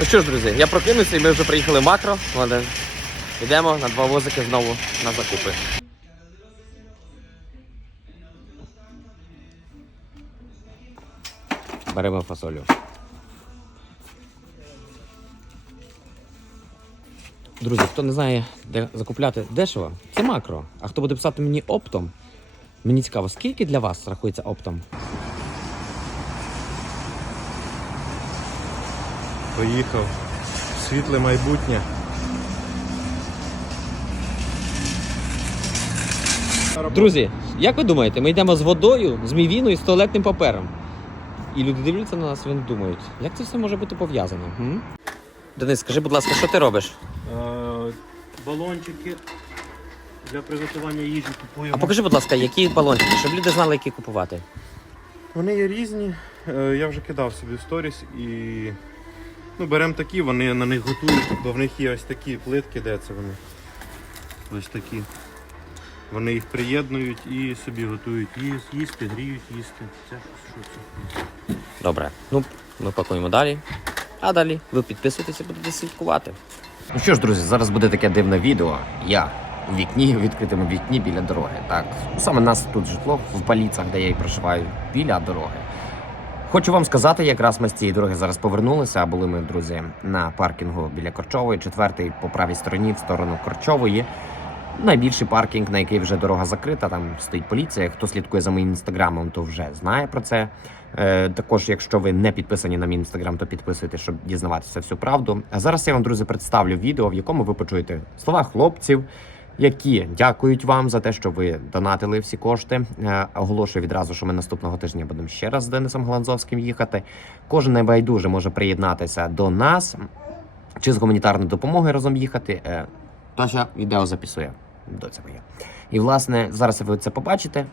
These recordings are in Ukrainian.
Ну що ж, друзі, я прокинувся і ми вже приїхали макро. Ладно, Йдемо на два возики знову на закупи. Беремо фасолю. Друзі, хто не знає, де закупляти дешево, це макро. А хто буде писати мені оптом, мені цікаво, скільки для вас рахується оптом? Поїхав. Світле майбутнє. Друзі, як ви думаєте, ми йдемо з водою, з мівіною, з туалетним папером. І люди дивляться на нас, і вони думають, як це все може бути пов'язано? м? Денис, скажи, будь ласка, що ти робиш? Е, балончики для приготування їжі купуємо. А покажи, будь ласка, які балончики, щоб люди знали, які купувати. Вони є різні. Е, я вже кидав собі в сторіс і ну, беремо такі, вони на них готують, бо в них є ось такі плитки, де це вони. Ось такі. Вони їх приєднують і собі готують їс- їсти, гріють їсти. Це що це? Добре, ну ми пакуємо далі. А далі ви підписуйтесь і будете слідкувати. Ну що ж, друзі, зараз буде таке дивне відео. Я у вікні, у відкритому вікні біля дороги. Так, ну, саме нас тут житло в Баліцах, де я і проживаю, біля дороги. Хочу вам сказати, якраз ми з цієї дороги зараз повернулися. Були ми, друзі, на паркінгу біля Корчової, четвертий по правій стороні в сторону Корчової. Найбільший паркінг, на який вже дорога закрита, там стоїть поліція. Хто слідкує за моїм інстаграмом, то вже знає про це. Е, також, якщо ви не підписані на мій інстаграм, то підписуйтесь, щоб дізнаватися всю правду. А зараз я вам, друзі, представлю відео, в якому ви почуєте слова хлопців, які дякують вам за те, що ви донатили всі кошти. Е, оголошую відразу, що ми наступного тижня будемо ще раз з Денисом Гланзовським їхати. Кожен небайдуже може приєднатися до нас чи з гуманітарною допомогою разом їхати. Е, Таша відео записує до цього є. І власне зараз ви це побачите.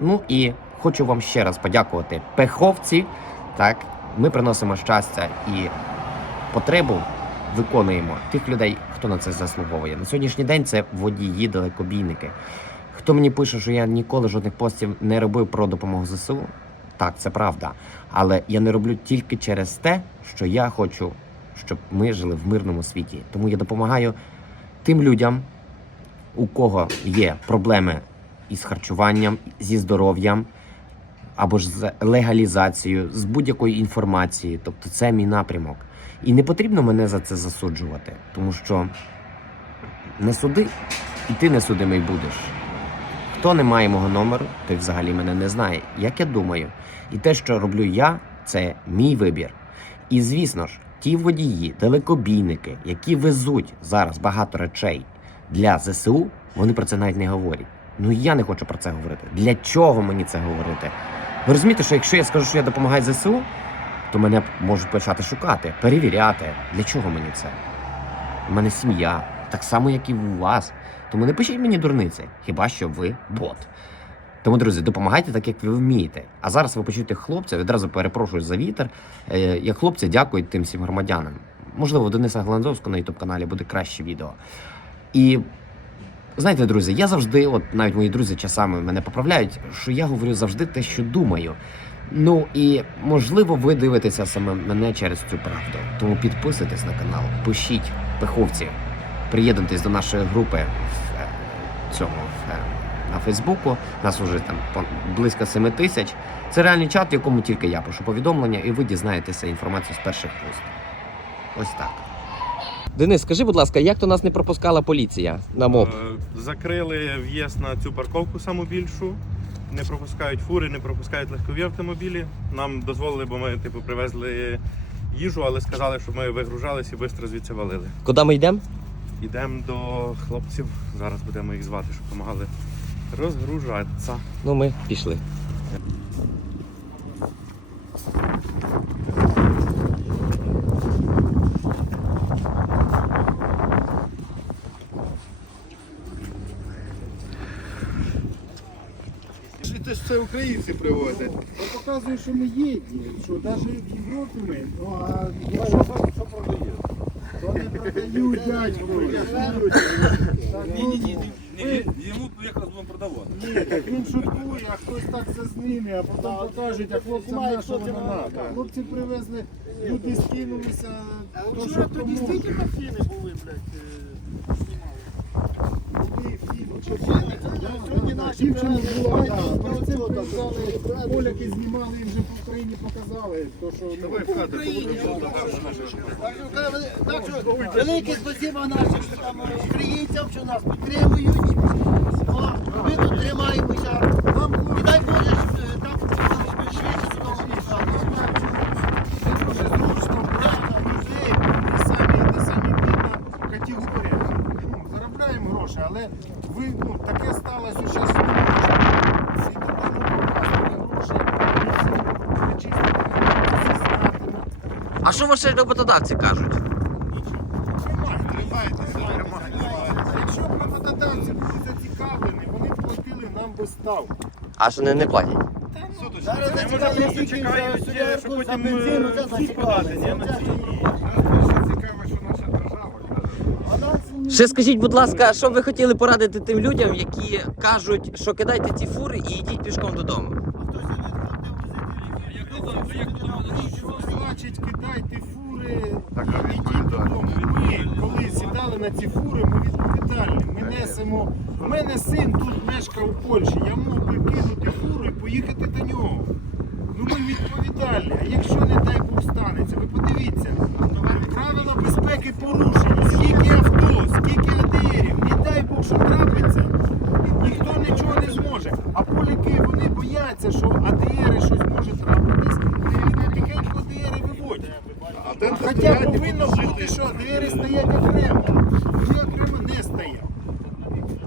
Ну і хочу вам ще раз подякувати пеховці. Так, ми приносимо щастя і потребу виконуємо тих людей, хто на це заслуговує. На сьогоднішній день це водії, далекобійники. Хто мені пише, що я ніколи жодних постів не робив про допомогу ЗСУ, так, це правда. Але я не роблю тільки через те, що я хочу, щоб ми жили в мирному світі. Тому я допомагаю тим людям, у кого є проблеми із харчуванням, зі здоров'ям або ж з легалізацією, з будь-якою інформацією. Тобто це мій напрямок. І не потрібно мене за це засуджувати, тому що не суди, і ти не судимий будеш. Хто не має мого номеру, той взагалі мене не знає. Як я думаю, і те, що роблю я, це мій вибір. І звісно ж, ті водії, далекобійники, які везуть зараз багато речей для ЗСУ, вони про це навіть не говорять. Ну я не хочу про це говорити. Для чого мені це говорити? Ви розумієте, що якщо я скажу, що я допомагаю ЗСУ, то мене можуть почати шукати, перевіряти. Для чого мені це? У мене сім'я, так само, як і у вас. Тому не пишіть мені дурниці, хіба що ви бот. Тому, друзі, допомагайте так, як ви вмієте. А зараз ви почуєте хлопця, відразу перепрошую за вітер. Е, Як хлопці дякують тим всім громадянам. Можливо, Дениса Гланзовського на youtube каналі буде краще відео. І знаєте, друзі, я завжди, от навіть мої друзі часами мене поправляють, що я говорю завжди те, що думаю. Ну і можливо, ви дивитеся саме мене через цю правду. Тому підписуйтесь на канал, пишіть пеховці, приєднуйтесь до нашої групи в е, цьому в, е, на Фейсбуку. Нас уже там близько 7 тисяч. Це реальний чат, в якому тільки я пишу повідомлення, і ви дізнаєтеся інформацію з перших вуст. Ось так. Денис, скажи, будь ласка, як то нас не пропускала поліція на МОП? Е, Закрили в'їзд на цю парковку саму більшу. Не пропускають фури, не пропускають легкові автомобілі. Нам дозволили, бо ми типу привезли їжу, але сказали, щоб ми вигружалися і швидко звідси валили. Куди ми йдемо? Йдемо до хлопців. Зараз будемо їх звати, щоб допомагали розгружатися. Ну, ми пішли. Це українці привозять. Я показую, що ми єдні, що навіть в Європі ми, ну а що, що продає? То не продають, дядьку. Йому якраз будемо продавати. Ні, так він шуткує, а хтось так це зніме, а потім покажуть, а хлопцям на що треба. Хлопці привезли, люди скинулися, то що кому. фіни були, блядь. Сьогодні наші Дівчина була, поляки знімали, їм вже по Україні показали, то що ну, Так що велике спасибо нашим українцям, що нас підтримують. Ми тут тримаємося. Вам і дай Боже, е, так швидше судово Дуже зручно, правда, людей, не самі, не самі бідна категорія. Ну, Заробляємо гроші, але ви, ну, таке сталося зараз не можна. Всі додому показували гроші, ми всі причистили, всі зняти. Ну, А що ваші роботодавці кажуть? Якщо б роботодавці були зацікавлені, вони б платили нам ставку. А що не, не платять? Зараз зацікавлені солярку, за бензину, це зацікавлені. Ще скажіть, будь ласка, що ви хотіли порадити тим людям, які кажуть, що кидайте ці фури і йдіть пішком додому? Значить, кидайте фури, ідіть додому. Ми, коли сідали на ці фури, ми відповідальні. Ми несемо. У мене син тут мешкав у Польщі. Я мог би кинути фуру і поїхати до нього. Ну ми відповідальні. А якщо не дай Бог станеться, ви подивіться, правила безпеки порушені. Скільки авто, скільки АДРів, не дай Бог, що трапиться, ніхто нічого не зможе. А поляки вони бояться, що АДРи щось може трапитись, і тихенько АДРи виводять. Хоча повинно бути, що АДРи стоять окремо. Вони окремо не стоять.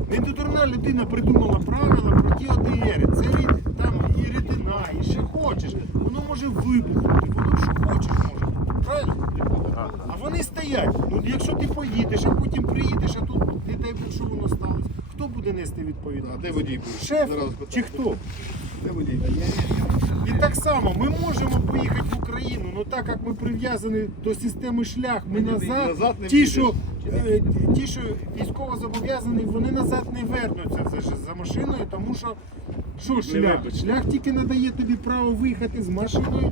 Недодурна людина придумала правила про ті ОДРи. Це рід- там і рідина, і ще хочеш. Воно може вибухнути, воно що хочеш може. Правильно? А вони стоять. Ну якщо ти поїдеш, а потім приїдеш, а тут не дай Бог, що воно сталося. Хто буде нести відповідальність? А де водій був? Шеф Зараз чи хто? І так само ми можемо поїхати в Україну, але так як ми прив'язані до системи шлях, ми назад, назад ті, що, е, ті, що військово зобов'язані, вони назад не вернуться це ж за машиною, тому що що шлях? Шлях тільки надає тобі право виїхати з машиною.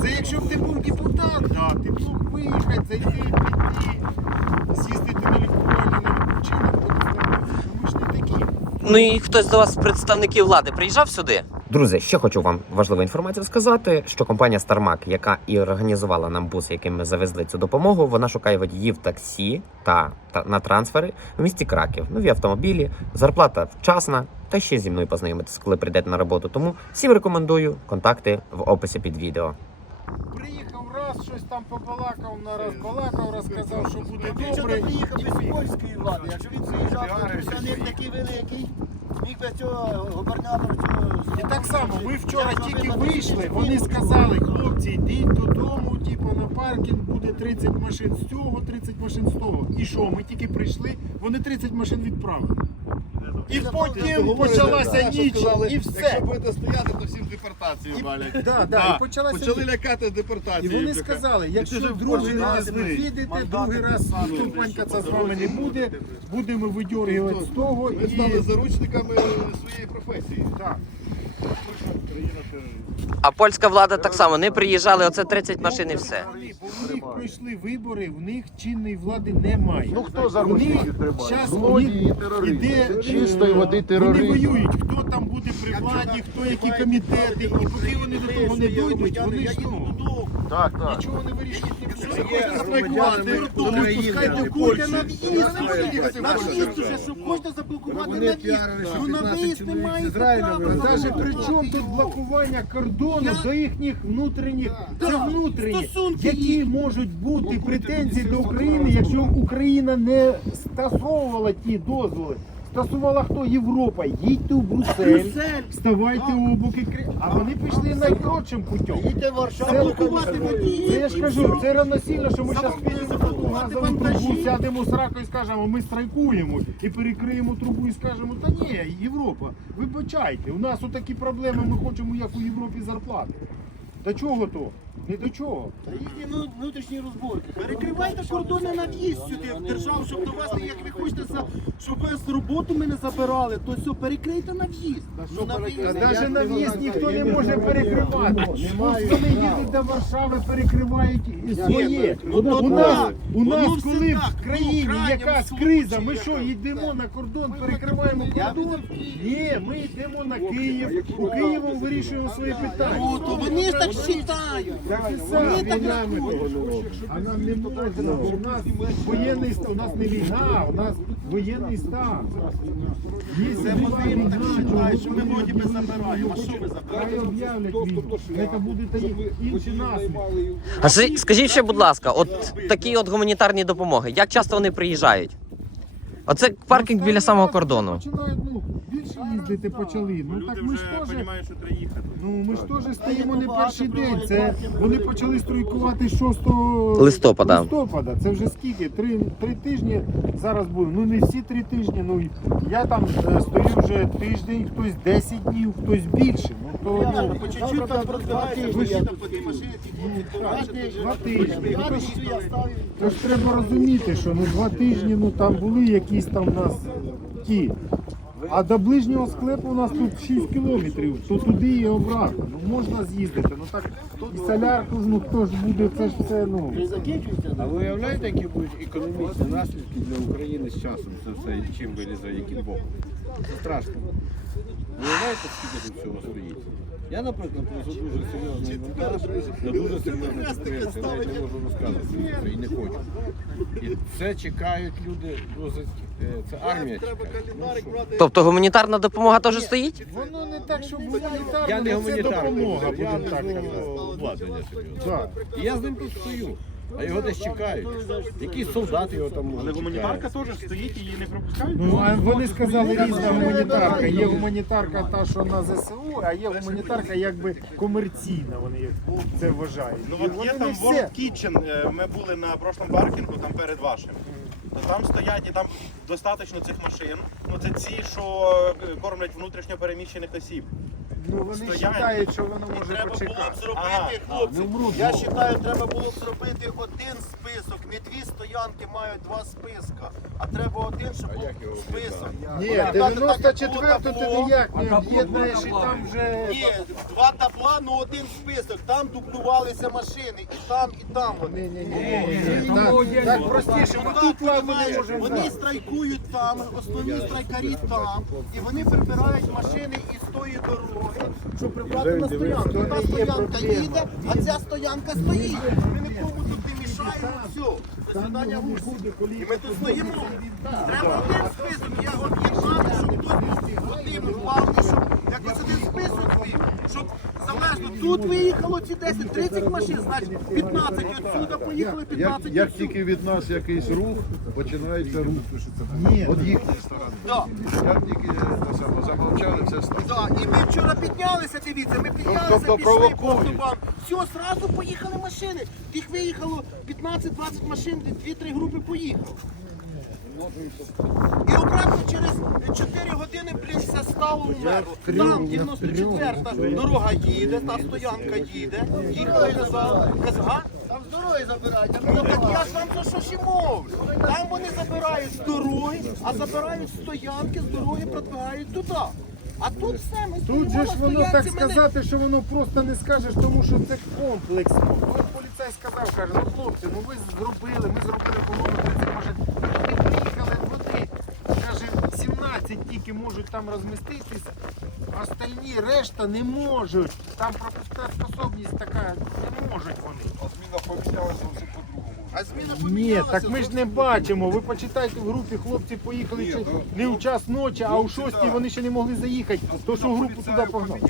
Це якщо б ти був депутат, да, ти б мог виїхати, зайти, піти, з'їздити на лікування, на відпочинок, то ми ж не такі. Ну і хтось з вас з представників влади приїжджав сюди? Друзі, ще хочу вам важливу інформацію сказати, що компанія StarMac, яка і організувала нам бус, яким ми завезли цю допомогу, вона шукає водіїв таксі та, та на трансфери в місті Краків. Нові автомобілі, зарплата вчасна. Та ще зі мною познайомитися, коли прийдете на роботу. Тому всім рекомендую контакти в описі під відео. Приїхав раз, щось там побалакав, на раз балакав, розказав, що буде Якщо добре. ти приїхав без польської влади, якщо він приїжджав, то представник такий великий, міг би цього губернатора цього... І так само, ми вчора тільки вийшли, вони сказали, хлопці, йдіть додому, типу на паркінг буде 30 машин з цього, 30 машин з того. І що, ми тільки прийшли, вони 30 машин відправили. І потім почалася ніч, і все. Якщо будете стояти, то всім депортацію валять. Да, да, і почалася Почали ніч. лякати І депортацією. вони сказали, якщо ти ж другий раз ви не підете, другий раз компанька це з вами не буде, будемо видьоргувати з того Ми стали і заручниками своєї професії. так. А польська влада так само не приїжджали, оце 30 машин і все. Бо в них пройшли вибори, в них чинної влади немає. Ну хто за ручників тримає? Злодії, іде терористи. Чистої е, води Вони воюють, хто там буде при владі, хто які комітети, і поки вони до того не дійдуть, вони ж ну, Так, так. нічого не вирішить. Якщо ви хочете то не на в'їзд. На в'їзд уже, що можна заблокувати на в'їзд. Ну на виїзд немає права. Навіть при чому тут блокування кордону до їхніх внутрішніх, це внутрішні, які можуть бути претензії до України, якщо Україна не скасовувала ті дозволи. Стосувала хто Європа, їдьте у Брюссель, вставайте у боки Кри- а вони пішли найкоротшим путем. Їдьте в Варшаву, Це, я ж кажу, це равносильно, що ми зараз підемо газову трубу, сядемо з ракою і скажемо, ми страйкуємо і перекриємо трубу і скажемо, та ні, Європа, вибачайте, у нас отакі проблеми, ми хочемо як у Європі зарплати. До чого то? Не до чого. Їхні ну, внутрішні розборки. Перекривайте кордони на в'їзд сюди в державу, щоб до вас, як ви хочете, за- щоб ви з роботу мене забирали, то все, перекрийте на в'їзд. Ну, на в'їзд. Навіть на в'їзд ніхто не може перекривати. Ось коли їдуть до Варшави, перекривають і своє. ну, то У нас, так. у Воно нас все коли так. в країні Ну, якась случаї, криза, ми що, йдемо на кордон, перекриваємо кордон? Ні, ми йдемо на Київ, у Києву вирішуємо свої питання. Ну, то вони ж так вважають. Вони так рахують. А нам не можна. У нас воєнний стан, у нас не війна, у нас воєнний стан. Це вони так вважають, що ми вроді би забираємо. А що ми забираємо? Об'являть війну. Це буде інші наслідки. А скажіть- скажіть ще, будь ласка, от такі от гуманітарні допомоги, як часто вони приїжджають? Оце паркінг біля самого кордону. Починають, ну, їздити почали. Ну так ми ж теж. що треба їхати. Ну ми ж теж стоїмо не перший день. Це вони почали стройкувати 6 Листопада. листопада. Це вже скільки? Три, три тижні зараз буде. Ну не всі три тижні. Ну я там е, стою вже тиждень, хтось 10 днів, хтось більше. Ну то ну, По чуть-чуть там ви ж- їде по тій машині, ті хлопці два тижні. Тож треба розуміти, що ну два тижні ну там були якісь там у нас ті. А до ближнього склепу у нас тут 6 кілометрів, то туди і обратно. Ну можна з'їздити. Ну так і солярку ж ну хто ж буде, це ж все ну. А ви уявляєте, які будуть економічні наслідки для України з часом це все, чим вилізе, яким боком? Це страшно. Ви уявляєте, скільки тут всього стоїть? Я, наприклад, просто дуже серйозний монтаж, на дуже серйозне підприємство, я не можу розказувати і не хочу. І це чекають люди, досить, е, це армія чекає. Ну? Тобто гуманітарна допомога теж стоїть? Воно не так, що гуманітарна, Я не це гуманітарний, допомога, я будемо так казати. обладнання серйозне. І я з ним тут стою, а його десь чекають. Якісь солдати його там Але гуманітарка теж стоїть, її не пропускають. Ну, а вони сказали різна гуманітарка. Є гуманітарка та, що на ЗСУ, а є гуманітарка якби комерційна, вони це вважають. Ну от є там. World Kitchen, е, ми були на прошлому паркінгу, там перед вашим. То там стоять і там достатньо цих машин. Ну це ці, що е, кормлять внутрішньо переміщених осіб. Ну, вони стоять. вважають, що воно може Треба було почекати. б зробити, хлопці. Не вмруть, Я бо- вважаю, треба було б зробити один список. Не дві стоянки мають два списка, а треба один, щоб був список. Ні, Вона дати так, 94 як ти було ніяк не об'єднаєш і там вже. Ні, два табла, ну один список. Там дублювалися машини, і там, і там вони. Так, так простіше, ми тут ладно не. Вони страйкують там, основні страйкарі там, і вони прибирають машини із тої дороги, щоб прибрати на стоянку. то Та стоянка їде, а ця стоянка стоїть. Ми нікому тут не мішаємо, все. До свидання, гусі. І ми тут стоїмо. Треба один список, я об'єднати, щоб хтось був одним главний, щоб якось один список тут виїхало ці 10-30 машин, значить 15 отсюда поїхали, 15 Як отсюда. тільки від нас якийсь рух, починається рух. Ні, От їхньої сторони. Да. Як тільки замовчали, це стало. Да, і ми вчора піднялися, дивіться, ми піднялися, Тобто пішли по провокують. автобан. Все, зразу поїхали машини. Їх виїхало 15-20 машин, 2-3 групи поїхали. І обратно через 4 години, блін, все стало умерло. Там 94-та дорога їде, та стоянка їде. Їхали назад. Казга? Там з дороги забирають. Ну так я ж вам за що ще мовлю. Там вони забирають з дороги, а забирають стоянки, з дороги продвигають туди. А тут все, ми Тут же ж воно так сказати, що воно просто не скажеш, тому що це комплексно. Ну, от поліцай сказав, каже, ну хлопці, ну ви зробили, ми зробили колону 30 машин. Вони приїхали, вони, каже, 17 тільки можуть там розміститися, а остальні решта не можуть. Там пропускна способність така, не можуть вони. А зміна Ні, помінялася. так ми ж не бачимо. Ви почитайте в групі, хлопці поїхали чи- не в час ночі, а у шостій вони ще не могли заїхати, то що групу туди погнали.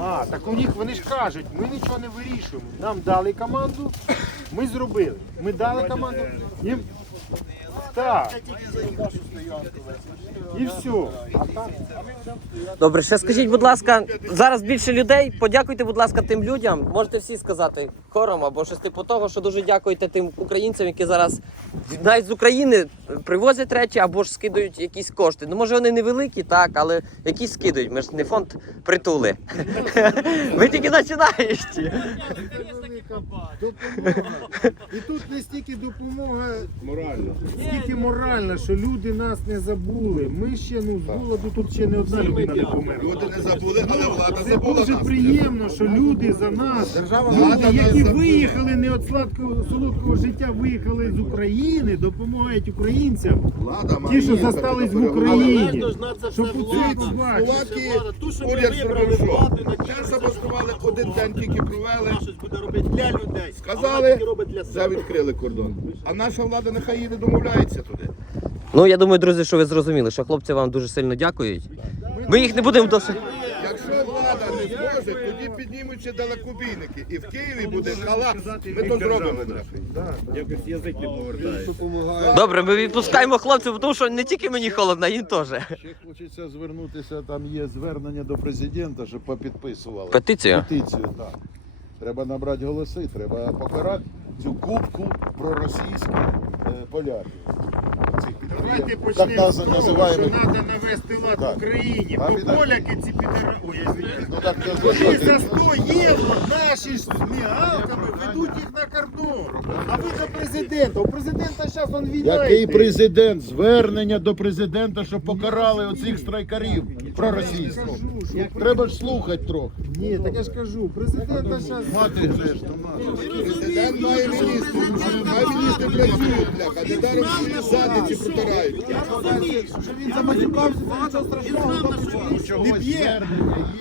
А, так у них вони ж кажуть, ми нічого не вирішуємо. Нам дали команду, ми зробили. Ми дали команду. Їм... Так. І все. Добре, ще скажіть, будь ласка, зараз більше людей. Подякуйте, будь ласка, тим людям. Можете всі сказати хором або щось типу того, що дуже дякуєте тим українцям, які зараз навіть з України привозять речі або ж скидують якісь кошти. Ну може вони невеликі, так, але якісь скидують. Ми ж не фонд притули. Ви тільки починаєте. І тут не стільки допомога Морально. Скільки морально, що люди нас не забули. Ми ще ну з голоду тут ще не одна людина не померла. Люди не забули, але влада Це забула дуже нас. приємно, що люди за нас, люди, які нас виїхали не від сладкого солодкого життя, виїхали з України, допомагають українцям. Влада має Ті, що їхати застались до в перемоги. Україні. Це Щоб все оце побачити. Словаки Ту, що ми уряд вибрали зробив що? на Те один день тільки провели. щось буде робити для людей. Сказали, тільки вже відкрили кордон. А наша влада нехай їде домовляється туди. Ну я думаю, друзі, що ви зрозуміли, що хлопці вам дуже сильно дякують. Ми їх не будемо досить. Якщо влада не зможе, тоді піднімуться далекобійники. І в Києві буде колапс. Ми то зробимо. Якось язик не повертає. Добре, ми відпускаємо хлопців, тому що не тільки мені холодно, їм теж. Ще хочеться звернутися, там є звернення до президента, щоб попідписували. Петицію? Петицію, так. Треба набрати голоси, треба покарати цю кубку проросійських е, поляків. Давайте почнемо з того, що треба навести лад Так. в Україні. А Бо віддай. поляки ці підари... Ой, я звідки. Ну так Вони за за 100 євро наші ж мігалками ведуть їх на кордон. А ви до президента. У президента зараз он війна. Який йде. президент? Звернення до президента, щоб покарали оцих страйкарів проросійських. Треба ж слухати трохи. Ні, так я ж кажу, президента зараз... Мати же ж, то мати. Президент має міністрів. Хай міністри працюють, бляха, не даром задниці протирають. Не б'є.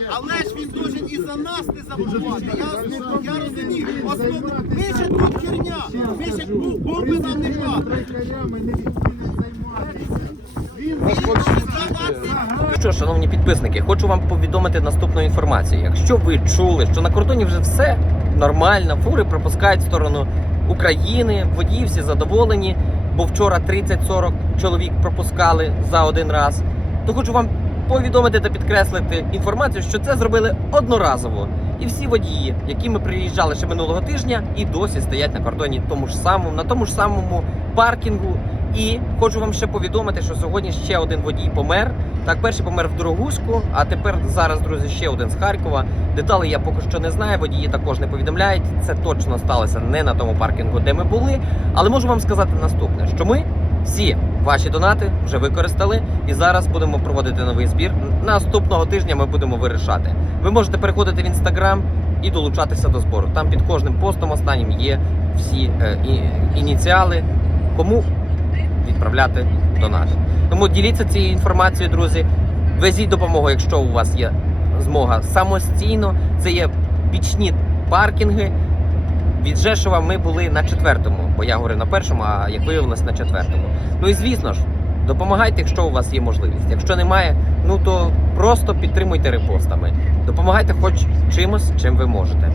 Але ж він должен і за нас не забувати. Я, я розумію. Основне, ми ще тут херня. Ми ще бомби нам не падають. Страйкарями не займатися. Що, шановні підписники, хочу вам повідомити наступну інформацію. Якщо ви чули, що на кордоні вже все нормально, фури пропускають в сторону України, водії всі задоволені, бо вчора 30-40 чоловік пропускали за один раз, то хочу вам повідомити та підкреслити інформацію, що це зробили одноразово. І всі водії, які ми приїжджали ще минулого тижня, і досі стоять на кордоні тому ж самому, на тому ж самому паркінгу. І хочу вам ще повідомити, що сьогодні ще один водій помер. Так, перший помер в Дорогуську, а тепер зараз, друзі, ще один з Харкова. Деталі я поки що не знаю. Водії також не повідомляють. Це точно сталося не на тому паркінгу, де ми були. Але можу вам сказати наступне: що ми всі ваші донати вже використали, і зараз будемо проводити новий збір. Наступного тижня ми будемо вирішати. Ви можете переходити в інстаграм і долучатися до збору. Там під кожним постом останнім є всі е, і, ініціали, кому відправляти донати. Тому діліться цією інформацією, друзі. Везіть допомогу, якщо у вас є змога самостійно. Це є бічні паркінги. Від Жешова ми були на четвертому, бо я говорю на першому, а як виявилось на четвертому. Ну і звісно ж, допомагайте, якщо у вас є можливість. Якщо немає, ну то просто підтримуйте репостами. Допомагайте хоч чимось, чим ви можете.